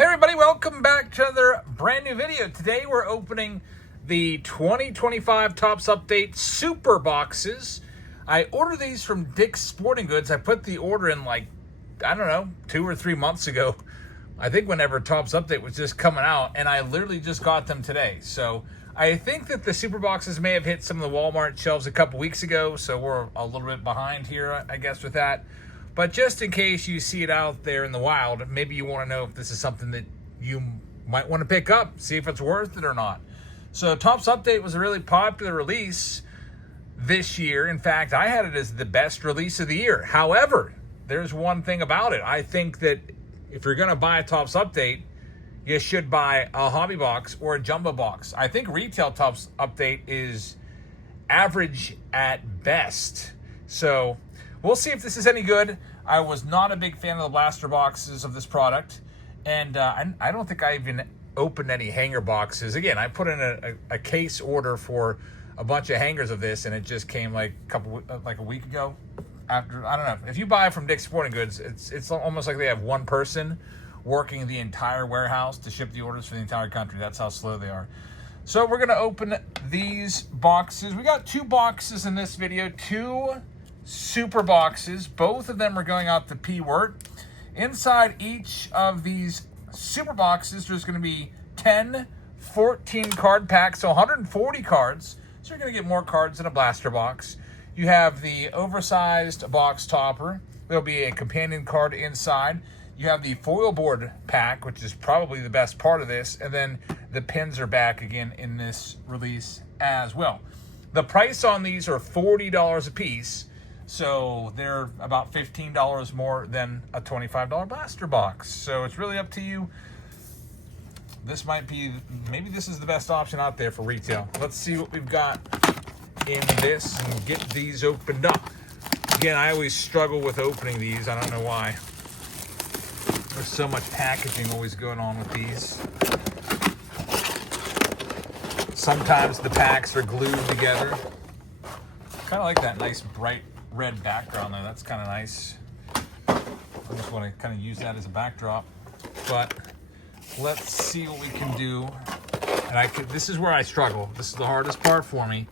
Hey everybody, welcome back to another brand new video. Today we're opening the 2025 Topps Update Super Boxes. I ordered these from Dick's Sporting Goods. I put the order in like, I don't know, 2 or 3 months ago. I think whenever Topps Update was just coming out, and I literally just got them today. So I think that the Super Boxes may have hit some of the Walmart shelves a couple weeks ago, so we're a little bit behind here, I guess, with that. But just in case you see it out there in the wild, maybe you want to know if this is something that you might want to pick up, see if it's worth it or not. So Topps Update was a really popular release this year. In fact, I had it as the best release of the year. However, there's one thing about it. I think that if you're going to buy a Topps Update, you should buy a hobby box or a jumbo box. I think retail Topps Update is average at best. So we'll see if this is any good. I was not a big fan of the blaster boxes of this product, and I don't think I even opened any hanger boxes. Again, I put in a case order for a bunch of hangers of this, and it just came like a week ago. After, I don't know. If you buy from Dick's Sporting Goods, it's almost like they have one person working the entire warehouse to ship the orders for the entire country. That's how slow they are. So we're gonna open these boxes. We got 2 boxes in this video, 2 super boxes. Both of them are going out to P-Word. Inside each of these super boxes, there's going to be 10 14 card packs, so 140 cards. So you're going to get more cards in a blaster box. You have the oversized box topper. There'll be a companion card inside. You have the foil board pack, which is probably the best part of this. And then the pins are back again in this release as well. The price on these are $40 a piece. So they're about $15 more than a $25 blaster box. So it's really up to you. This might be, maybe this is the best option out there for retail. Let's see what we've got in this and get these opened up. Again, I always struggle with opening these. I don't know why. There's so much packaging always going on with these. Sometimes the packs are glued together. Kind of like that nice bright red background there. That's kind of nice. I just want to kind of use that as a backdrop. But let's see what we can do. And this is where I struggle. This is the hardest part for me.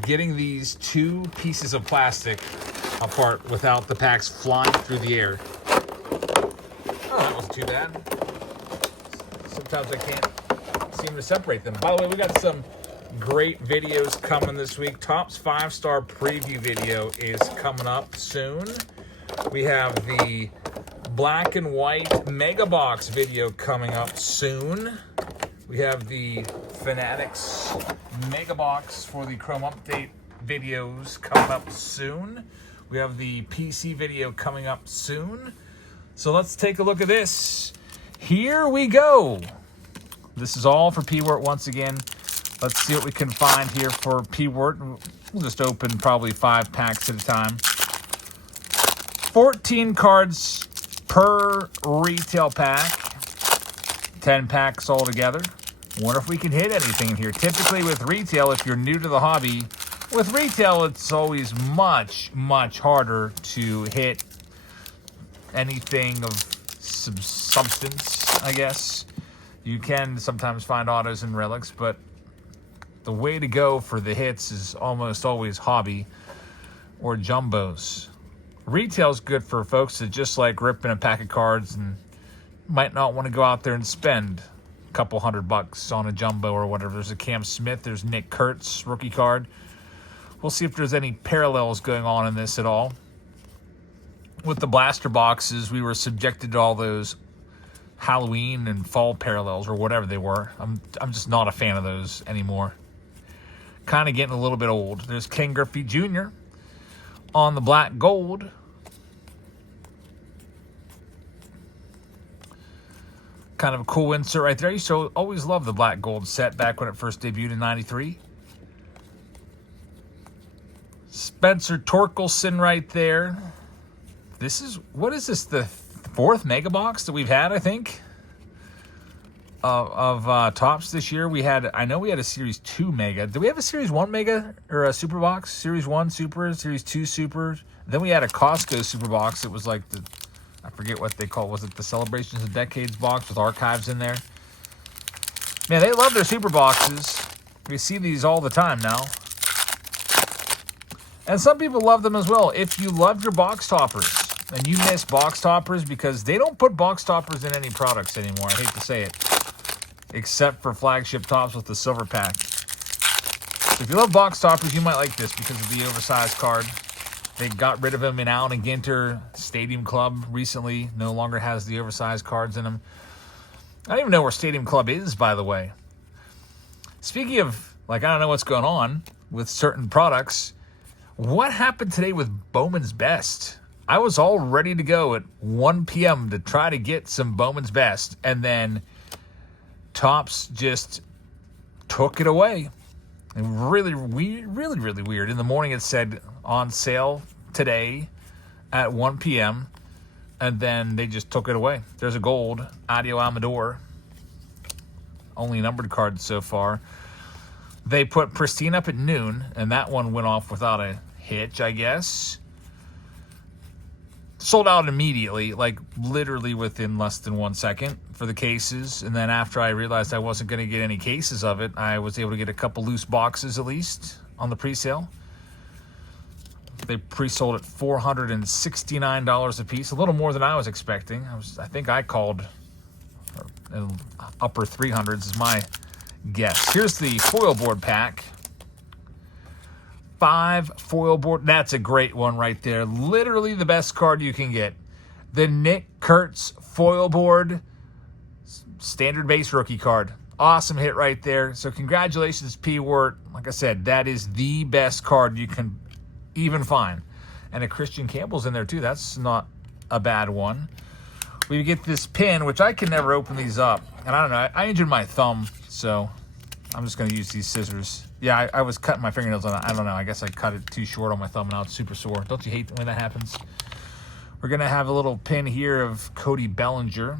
Getting these 2 pieces of plastic apart without the packs flying through the air. Oh, that wasn't too bad. Sometimes I can't seem to separate them. By the way, we got some great videos coming this week. Topps 5-star preview video is coming up soon. We have the black and white mega box video coming up soon. We have the Fanatics mega box for the Chrome update videos coming up soon. We have the PC video coming up soon. So let's take a look at this. Here we go. This is all for P-Word once again. Let's see what we can find here for P-Word. We'll just open probably 5 packs at a time. 14 cards per retail pack. 10 packs altogether. Wonder if we can hit anything in here. Typically with retail, if you're new to the hobby, with retail it's always much, much harder to hit anything of substance, I guess. You can sometimes find autos and relics, but the way to go for the hits is almost always hobby or jumbos. Retail's good for folks that just like ripping a pack of cards and might not want to go out there and spend a couple $100 on a jumbo or whatever. There's a Cam Smith, there's Nick Kurtz rookie card. We'll see if there's any parallels going on in this at all. With the blaster boxes, we were subjected to all those Halloween and fall parallels or whatever they were. I'm just not a fan of those anymore. Kind of getting a little bit old. There's Ken Griffey Jr. on the black gold. Kind of a cool insert right there. I used to always love the black gold set back when it first debuted in '93. Spencer Torkelson right there. What is this, the 4th mega box that we've had, I think? Of Topps this year. I know we had a Series 2 Mega. Did we have a Series 1 Mega or a Super Box? Series 1 Super, Series 2 Super. Then we had a Costco Super Box. It was like I forget what they call it. Was it the Celebrations of Decades box with archives in there? Man, they love their super boxes. We see these all the time now. And some people love them as well. If you love your box toppers and you miss box toppers, because they don't put box toppers in any products anymore, I hate to say it, except for flagship tops with the silver pack. So if you love box toppers, you might like this because of the oversized card. They got rid of them in Allen and Ginter. Stadium Club recently no longer has the oversized cards in them. I don't even know where Stadium Club is, by the way. Speaking of, like, I don't know what's going on with certain products. What happened today with Bowman's Best? I was all ready to go at 1 p.m. to try to get some Bowman's Best, and then Topps just took it away. And really weird. In the morning it said on sale today at 1 p.m. and then they just took it away. There's a gold Adio Amador. Only numbered card so far. They put Pristine up at noon, and that one went off without a hitch, I guess. Sold out immediately, like literally within less than 1 second for the cases. And then after I realized I wasn't going to get any cases of it, I was able to get a couple loose boxes at least on the pre-sale. They pre-sold at $469 a piece, a little more than I was expecting. I think I called upper 300s is my guess. Here's the foil board pack. 5 foil board. That's a great one right there. Literally the best card you can get. The Nick Kurtz foil board standard base rookie card. Awesome hit right there. So congratulations, P. Wirt. Like I said, that is the best card you can even find. And a Christian Campbell's in there too. That's not a bad one. We get this pin, which I can never open these up. And I don't know. I injured my thumb, so I'm just going to use these scissors. Yeah, I was cutting my fingernails on it. I don't know. I guess I cut it too short on my thumb, and now it's super sore. Don't you hate when that happens? We're going to have a little pin here of Cody Bellinger.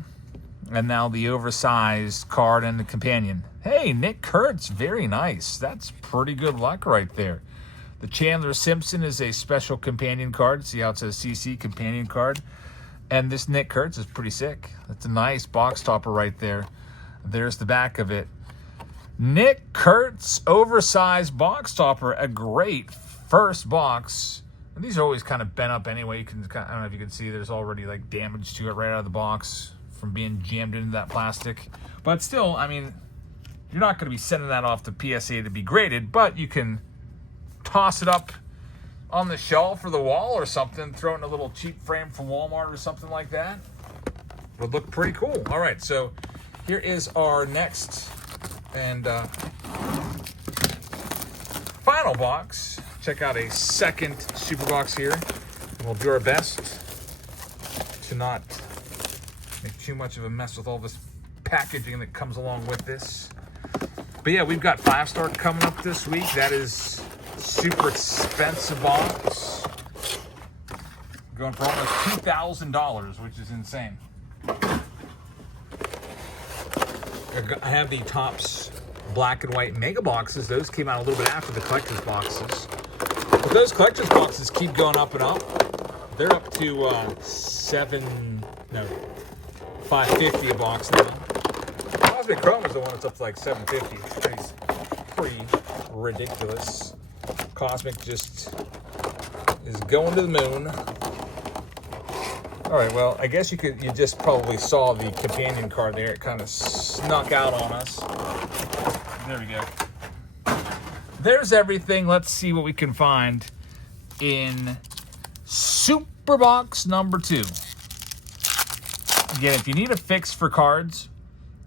And now the oversized card and the companion. Hey, Nick Kurtz. Very nice. That's pretty good luck right there. The Chandler Simpson is a special companion card. See how it says CC companion card? And this Nick Kurtz is pretty sick. That's a nice box topper right there. There's the back of it. Nick Kurtz oversized box topper, a great first box. And these are always kind of bent up anyway. I don't know if you can see, there's already like damage to it right out of the box from being jammed into that plastic. But still, I mean, you're not going to be sending that off to PSA to be graded, but you can toss it up on the shelf or the wall or something, throw it in a little cheap frame from Walmart or something like that. Would look pretty cool. All right, so here is our next and final box. Check out a second super box here. We'll do our best to not make too much of a mess with all this packaging that comes along with this. But yeah, we've got 5-star coming up this week. That is super expensive box. Going for almost $2,000, which is insane. I have the Topps black and white mega boxes. Those came out a little bit after the collector's boxes. But those collector's boxes keep going up and up. They're up to $550 a box now. Cosmic Chrome is the one that's up to like $750. It's pretty ridiculous. Cosmic just is going to the moon. All right, well, I guess you just probably saw the companion card there. It kind of snuck out on us. There we go. There's everything. Let's see what we can find in Super Box number 2. Again, if you need a fix for cards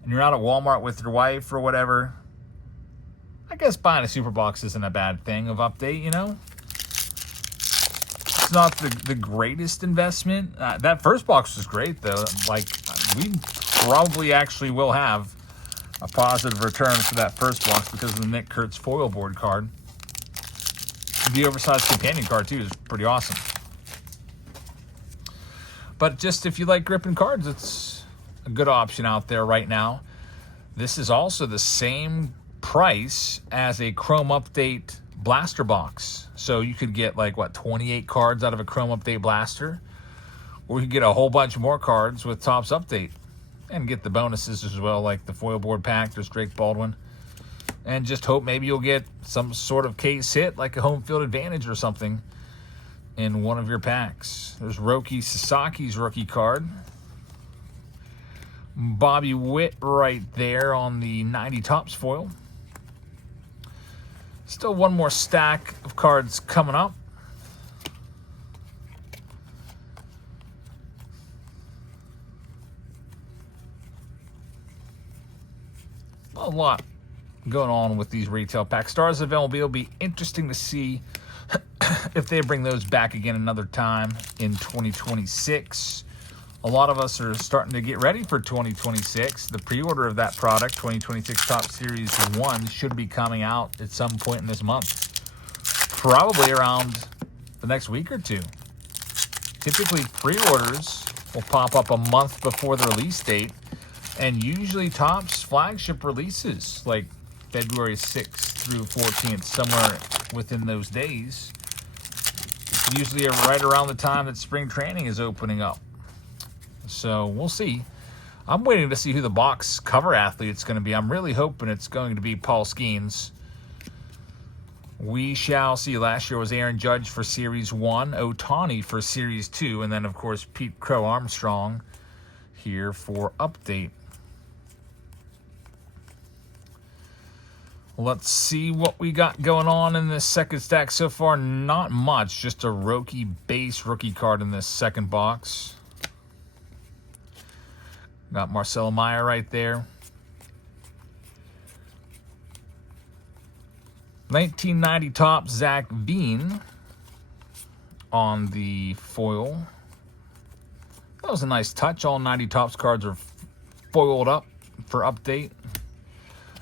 and you're out at Walmart with your wife or whatever, I guess buying a super box isn't a bad thing of update, you know? It's not the greatest investment. That first box was great, though. Like, we probably actually will have a positive return for that first box because of the Nick Kurtz foil board card. The oversized companion card, too, is pretty awesome. But just if you like gripping cards, it's a good option out there right now. This is also the same price as a Chrome Update blaster box. So you could get like, 28 cards out of a Chrome Update blaster, or you get a whole bunch more cards with Topps Update and get the bonuses as well, like the foil board pack. There's Drake Baldwin. And just hope maybe you'll get some sort of case hit, like a home field advantage or something, in one of your packs. There's Roki Sasaki's rookie card. Bobby Witt right there on the 90 Topps foil. Still one more stack of cards coming up. A lot going on with these retail pack stars available. It'll be interesting to see if they bring those back again another time in 2026. A lot of us are starting to get ready for 2026. The pre-order of that product, 2026 Topps Series 1, should be coming out at some point in this month. Probably around the next week or two. Typically, pre-orders will pop up a month before the release date. And usually Topps flagship releases, like February 6th through 14th, somewhere within those days, it's usually right around the time that spring training is opening up. So we'll see. I'm waiting to see who the box cover athlete's going to be. I'm really hoping it's going to be Paul Skeens. We shall see. Last year was Aaron Judge for Series 1, Ohtani for Series 2, and then, of course, Pete Crow Armstrong here for Update. Let's see what we got going on in this second stack so far. Not much, just a Roki base rookie card in this second box. Got Marcelo Meyer right there. 1990 Topps Zach Bean on the foil. That was a nice touch. All 90 Topps cards are foiled up for Update.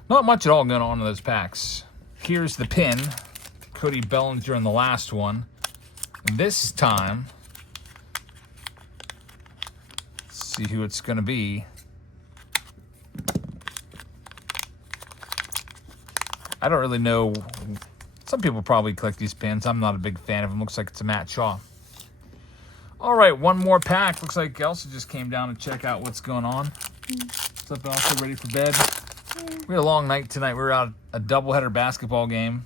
Not much at all going on in those packs. Here's the pin. Cody Bellinger in the last one. This time, let's see who it's going to be. I don't really know. Some people probably collect these pins. I'm not a big fan of them. Looks like it's a Matt Shaw. All right, one more pack. Looks like Elsa just came down to check out what's going on. What's up, Elsa? Ready for bed? We had a long night tonight. We were out at a doubleheader basketball game.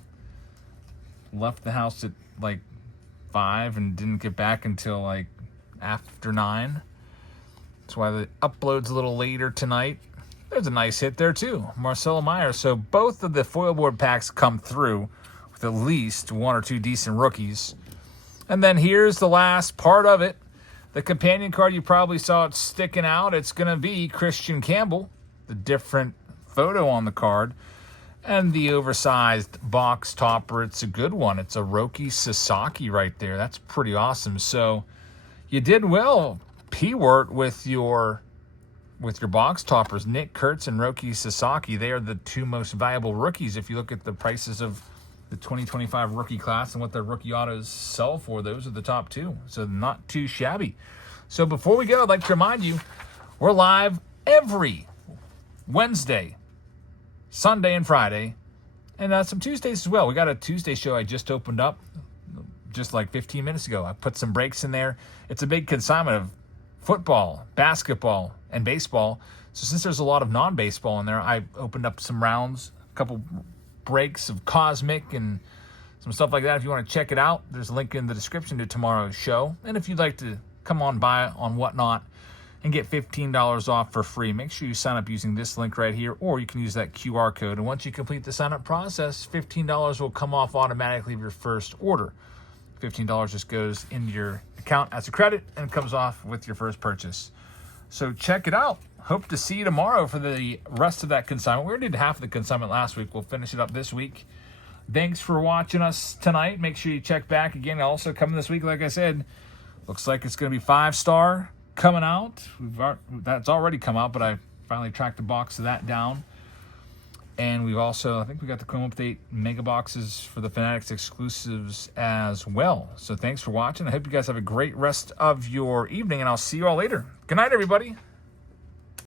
Left the house at like 5 and didn't get back until like after 9. That's why the upload's a little later tonight. There's a nice hit there too, Marcelo Meyer. So both of the foil board packs come through with at least one or two decent rookies. And then here's the last part of it. The companion card, you probably saw it sticking out. It's going to be Christian Campbell, the different photo on the card, and the oversized box topper. It's a good one. It's a Roki Sasaki right there. That's pretty awesome. So you did well, P-Wort, with your box toppers. Nick Kurtz and Roki Sasaki, they are the two most valuable rookies. If you look at the prices of the 2025 rookie class and what their rookie autos sell for, those are the top two. So not too shabby. So before we go, I'd like to remind you, we're live every Wednesday, Sunday, and Friday, and some Tuesdays as well. We got a Tuesday show I just opened up just like 15 minutes ago. I put some breaks in there. It's a big consignment of football, basketball, and baseball. So since there's a lot of non-baseball in there, I opened up some rounds, a couple breaks of Cosmic and some stuff like that. If you want to check it out, there's a link in the description to tomorrow's show. And if you'd like to come on by on Whatnot and get $15 off for free, make sure you sign up using this link right here, or you can use that QR code. And once you complete the sign-up process, $15 will come off automatically of your first order. $15 just goes into your account as a credit and comes off with your first purchase. So check it out. Hope to see you tomorrow for the rest of that consignment. We already did half of the consignment last week. We'll finish it up this week. Thanks for watching us tonight. Make sure you check back again. Also coming this week, like I said, looks like it's going to be 5-star coming out. That's already come out, but I finally tracked the box of that down. And we've also, I think we got the Chrome Update mega boxes for the Fanatics exclusives as well. So thanks for watching. I hope you guys have a great rest of your evening, and I'll see you all later. Good night, everybody.